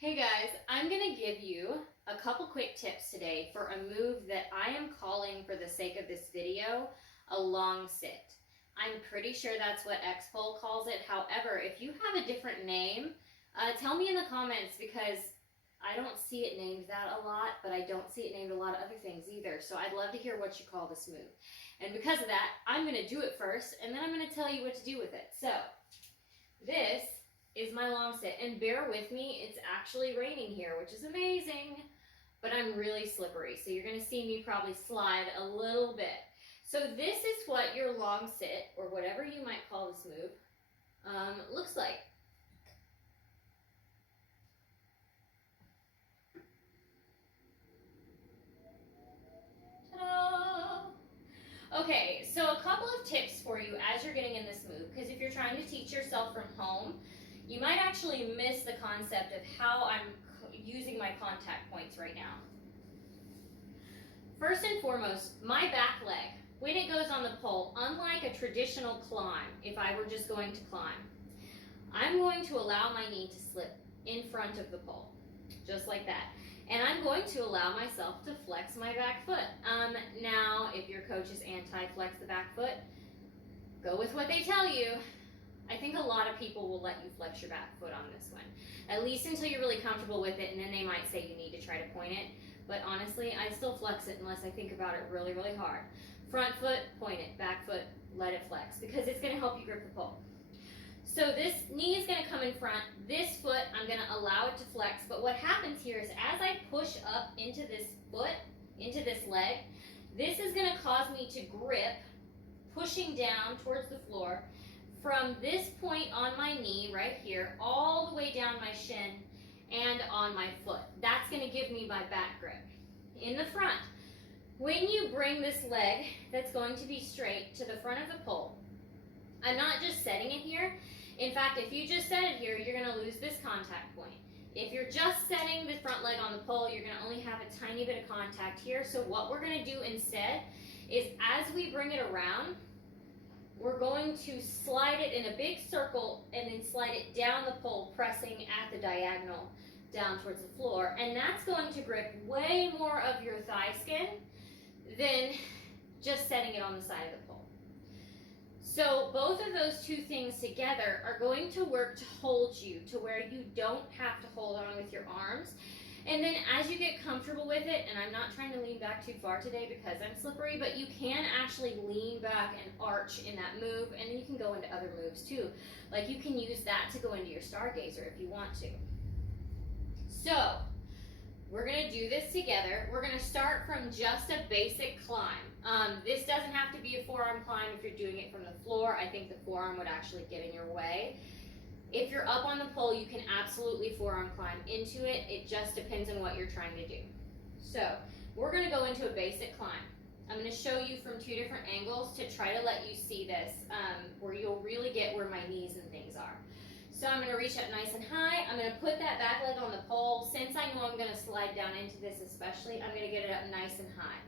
Hey guys, I'm going to give you a couple quick tips today for a move that I am calling, for the sake of this video, a long sit. I'm pretty sure that's what X-Pole calls it. However, if you have a different name, tell me in the comments, because I don't see it named that a lot, but I don't see it named a lot of other things either. So I'd love to hear what you call this move. And because of that, I'm going to do it first, and then I'm going to tell you what to do with it. So this is my long sit, and bear with me, it's actually raining here, which is amazing, but I'm really slippery, so you're going to see me probably slide a little bit. So this is what your long sit, or whatever you might call this move, looks like. Ta-da! Okay, so a couple of tips for you as you're getting in this move, because if you're trying to teach yourself from home, you might actually miss the concept of how I'm using my contact points right now. First and foremost, my back leg, when it goes on the pole, unlike a traditional climb, if I were just going to climb, I'm going to allow my knee to slip in front of the pole, just like that. And I'm going to allow myself to flex my back foot. Now, if your coach is anti-flex the back foot, go with what they tell you. I think a lot of people will let you flex your back foot on this one, at least until you're really comfortable with it, and then they might say you need to try to point it. But honestly, I still flex it unless I think about it really, really hard. Front foot, point it. Back foot, let it flex, because it's going to help you grip the pole. So this knee is going to come in front. This foot, I'm going to allow it to flex. But what happens here is, as I push up into this foot, into this leg, this is going to cause me to grip, pushing down towards the floor, from this point on my knee right here all the way down my shin and on my foot. That's going to give me my back grip. In the front, when you bring this leg that's going to be straight to the front of the pole, I'm not just setting it here. In fact, if you just set it here, you're going to lose this contact point. If you're just setting the front leg on the pole, you're going to only have a tiny bit of contact here. So what we're going to do instead is, as we bring it around, we're going to slide it in a big circle and then slide it down the pole, pressing at the diagonal down towards the floor. And that's going to grip way more of your thigh skin than just setting it on the side of the pole. So both of those two things together are going to work to hold you to where you don't have to hold on with your arms. And then as you get comfortable with it, and I'm not trying to lean back too far today because I'm slippery, but you can actually lean back and arch in that move, and then you can go into other moves too. Like, you can use that to go into your stargazer if you want to. So we're going to do this together. We're going to start from just a basic climb. This doesn't have to be a forearm climb if you're doing it from the floor. I think the forearm would actually get in your way. If you're up on the pole, you can absolutely forearm climb into it. It just depends on what you're trying to do. So we're going to go into a basic climb. I'm going to show you from two different angles to try to let you see this, where you'll really get where my knees and things are. So I'm going to reach up nice and high. I'm going to put that back leg on the pole. Since I know I'm going to slide down into this especially, I'm going to get it up nice and high.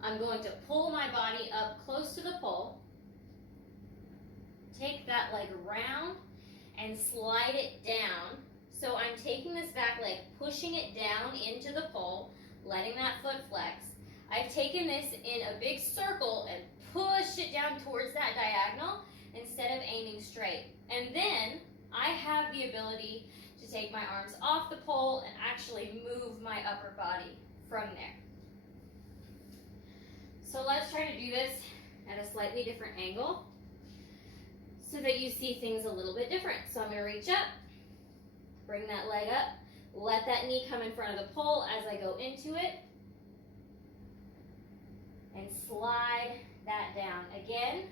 I'm going to pull my body up close to the pole, take that leg around, and slide it down. So I'm taking this back leg, pushing it down into the pole, letting that foot flex. I've taken this in a big circle and pushed it down towards that diagonal instead of aiming straight. And then I have the ability to take my arms off the pole and actually move my upper body from there. So let's try to do this at a slightly different angle, so that you see things a little bit different. So I'm going to reach up, bring that leg up, let that knee come in front of the pole as I go into it, and slide that down again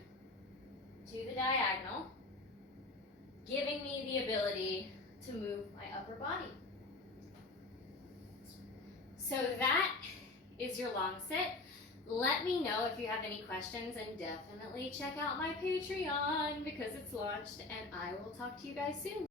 to the diagonal, giving me the ability to move my upper body. So that is your long sit. Let me know if you have any questions, and definitely check out my Patreon because it's launched, and I will talk to you guys soon.